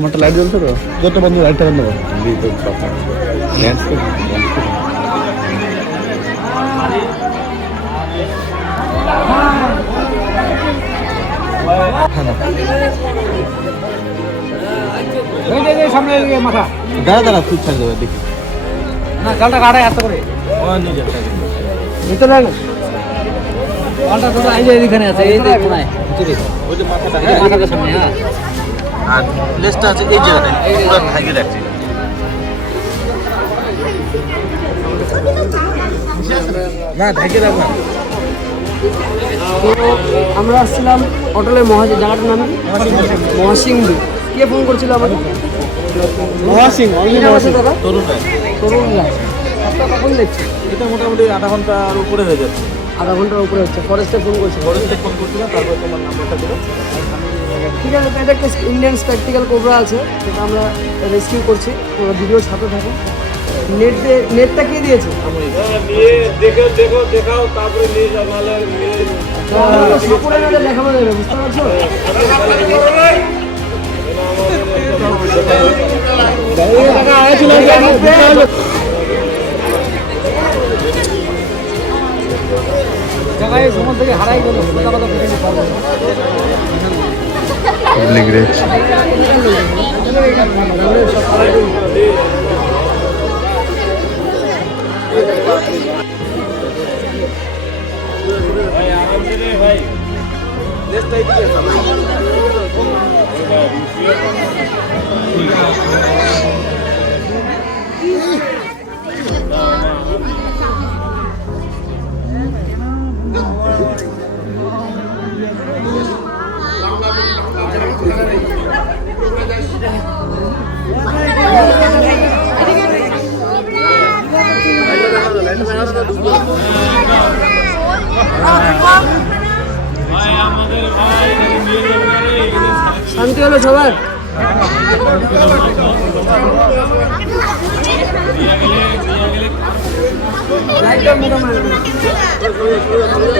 তোমারটা লাইট জ্বলছে তো, যত বন্ধ লাইটটা বন্ধ করো। সামনে মাথা দাঁড়া দাঁড়া তুই ছাড় দেবে দেখি না গালটা গাড়ায় এত করে ভিতরে গালটা তো এই যে এখানে আছে, এই যে কোনায় ভিতরে ওই যে মাথাটা মাথাটা সামনে। হ্যাঁ, আর লেজটা আছে এই জায়গাটায় পুরো ঢাকে রাখছে। না ঢাকে রাখো। তো আমরা আসছিলাম অটলের মহাজি, জায়গাটার নাম মহাসিংদু। কে ফোন করছিল আমাকে? মহাসিং দাদা তরুণ তরুণ রায়। আপনার কখন দেখছি? এটা মোটামুটি আধা ঘন্টার উপরে হয়ে যাচ্ছে। আধা ঘন্টার উপরে হচ্ছে। ফরেস্টে ফোন করছে। ফরেস্টে ফোন করছিলাম, তারপর তোমার নাম্বারটা দিল। ঠিক আছে, এটা একটা ইন্ডিয়ান স্প্যাকটিক্যাল কোবরা আছে, যেটা আমরা রেস্কিউ করছি। ওরা ভিডিওর সাথে থাকে। নেটটা কে দিয়েছে? দেখাও তারপরে নিয়ে যাও, নাহলে সাপুরে না দেখানো যাবে, বুঝতে পারছো? জায়গায় সময় থেকে হারাই গেল। শান্তি হলো সবার?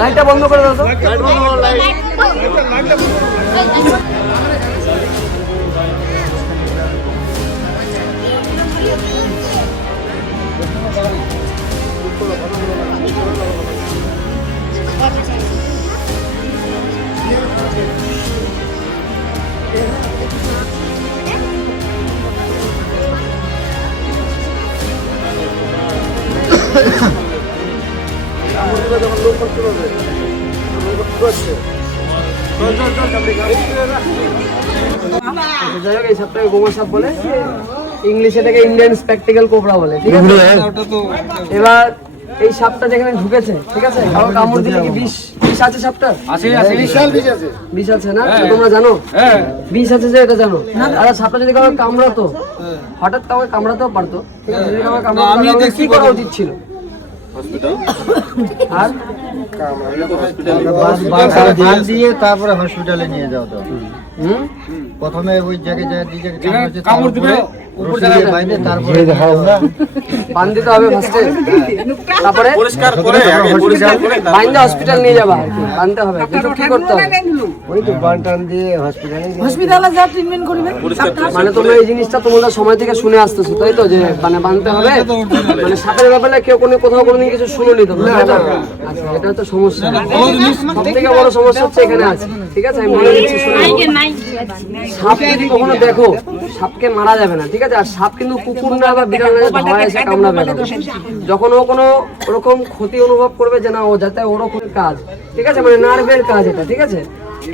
লাইটটা বন্ধ করে দাও তো। যাই হোক, এই সাপটাকে গোমা সাপ বলে, ইংলিশে এটাকে ইন্ডিয়ান স্প্যাকটিক্যাল কোবরা বলে। ঠিক আছে, এবার এই সাপটা যেখানে ঢুকেছে, ঠিক আছে, কারো কামড় দিলে কি বিষ আছে সাপটার? বিষ আছে না? তোমরা জানো বিষ আছে যে, এটা জানো? আর সাপটা যদি কাউকে কামড়াতো, হঠাৎ কাউকে কামড়াতেও পারতো, ঠিক আছে, যদি কাউকে কামড়াতো কি করা উচিত ছিল? আর দিয়ে তারপরে হসপিটালে নিয়ে যাও তো। প্রথমে ওই জায়গায় কামড় দিবে, বান্ধতে হবে ফার্স্টে, তারপরে পরিষ্কার করে বাইন্দা হসপিটাল নিয়ে যাবা। আর কি বানতে হবে, কি করতে হবে? ওই তো বান টান দিয়ে হসপিটালে যা ট্রিটমেন্ট করবে। মানে তোমরা এই জিনিসটা তোমাদের সময় থেকে শুনে আসতেছো, তাই তো? যে মানে বানতে হবে, মানে সাপের ব্যাপারে কেউ কোথাও কোনোদিন কিছু শুনোনি তোমরা। আচ্ছা, এটা হচ্ছে সমস্যা। সব থেকে বড় সমস্যা হচ্ছে এখানে আছে। ঠিক আছে, আমি বলে দিচ্ছি, শুনে। সাপ যদি কখনো দেখো, সাপকে মারা যাবে না, ঠিক আছে? আর সাপ কিন্তু কুকুর না বা বিড়াল না, ধাওয়া এসে কামড়াবে না। যখন ও কোনো ওরকম ক্ষতি অনুভব করবে যে না, ও যাতে ওরকম কাজ, ঠিক আছে, মানে নার্ভের কাজ এটা, ঠিক আছে,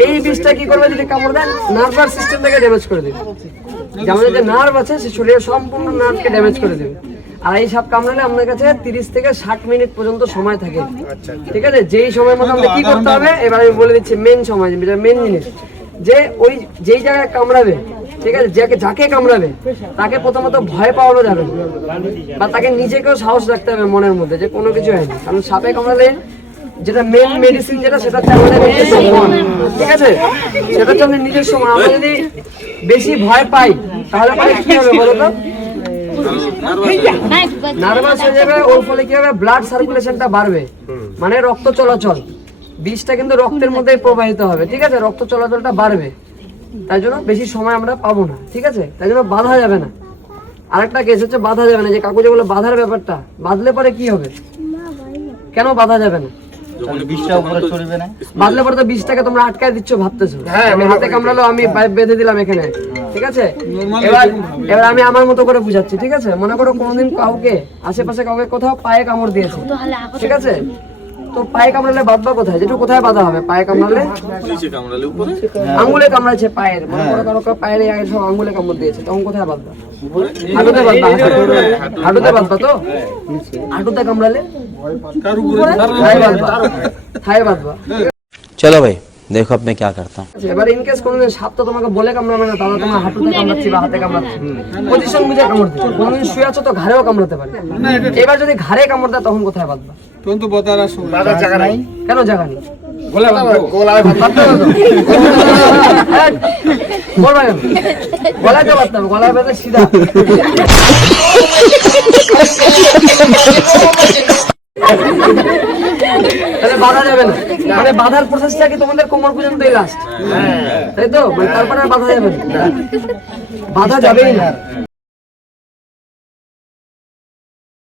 এই বিষটা কি করবে যদি কামড় দেন, নার্ভাস সিস্টেমটাকে ড্যামেজ করে দেবে। যেমন যে নার্ভ আছে, সে শরীরের সম্পূর্ণ নার্ভকে ড্যামেজ করে দেবে। আর এই সাপ কামড়ালে আপনার কাছে 30 থেকে 60 মিনিট পর্যন্ত সময় থাকে, ঠিক আছে? যেই সময় মতো আমাদের কি করতে হবে, এবার আমি বলে দিচ্ছি মেন সময়, মেন জিনিস, যে ওই যেই জায়গায় কামড়াবে, ঠিক আছে, যাকে কামড়াবে তাকে প্রথমত ভয় পাওয়ানো যাবে না, বা তাকে নিজেকেও সাহস রাখতে হবে মনের মধ্যে যে কোনো কিছু হয়নি। কারণ সাপে কামড়ালে যেটা মেন মেডিসিন, যেটা সেটা হচ্ছে আমাদের নিজস্ব মন, ঠিক আছে? সেটা হচ্ছে আমাদের নিজস্ব মন। আমরা যদি বেশি ভয় পাই তাহলে পরে কি হবে বলো তো? নার্ভাস হয়ে যাবে। ওর ফলে কি হবে, ব্লাড সার্কুলেশনটা বাড়বে, মানে রক্ত চলাচল, বিষটা কিন্তু রক্তের মধ্যেই প্রবাহিত হবে, ঠিক আছে? রক্ত চলাচলটা বাড়বে, তাই জন্য বেশি সময় আমরা পাবো না, ঠিক আছে? তাই জন্য বাঁধা যাবে না। আরেকটা কেস হচ্ছে বাঁধা যাবে না, যে কাকু যেগুলো বাঁধার ব্যাপারটা, বাঁধলে পরে কি হবে? কেন বাঁধা যাবে না? বিষটা উপরে চড়বে না। বাঁধলে পরে তো বিষটাকে তোমরা আটকায় দিচ্ছ ভাবতেছো। আমি হাতে কামড়ালো, আমি পাইপ বেঁধে দিলাম এখানে, ঠিক আছে? এবার আমি আমার মতো করে বুঝাচ্ছি, ঠিক আছে? মনে করো কোনোদিন কাউকে আশেপাশে কাউকে কোথাও পায়ে কামড় দিয়েছে, ঠিক আছে? তো পায়ে কামড়ালে বাঁধবা কোথায়? যেটু কোথায় বাঁধা হবে? পায়ে কামড়ালে নিচে কামড়ালে উপরে, আঙ্গুলে কামড়াচ্ছে পায়ের, মনে করো কারো পায়ের এই সব আঙ্গুলে কামড় দিয়েছে, তখন কোথায় বাঁধবা? হাঁটুতে বাঁধবা? হাঁটুতে বাঁধবা তো? হাঁটুতে কামড়ালে থায়ে বাঁধবা, থায়ে বাঁধবা। चलो भाई देखो अब मैं क्या करता हूँ। এবার ইন কেস কোনোদিন সাপ তো তোমাকে বলে কামড়াবে না, তাহলে তোমার হাঁটুতে কামড়াচ্ছি বা হাতে কামড়াচ্ছি, পজিশন বুঝে কামড় দিচ্ছে। কোনোদিন শুয়ে আছো তো ঘাড়েও কামড়াতে পারে। এবার যদি ঘাড়ে কামড় দেয় তখন কোথায় বাঁধবা? বাঁধার জায়গা নাই। কেন জায়গা নেই? গোলায় বাঁধতে হবে তো। হ্যাঁ, বলবা কেন? গলায় তো বাঁধতে হবে, গলায় বেঁধে সিধা। তাহলে বাধা যাবে না, মানে বাধার প্রসেসটা কি তোমাদের কোমর পর্যন্তই লাস্ট, তাই তো? মানে তারপরে আর বাধা যাবে না, বাধা যাবেই না।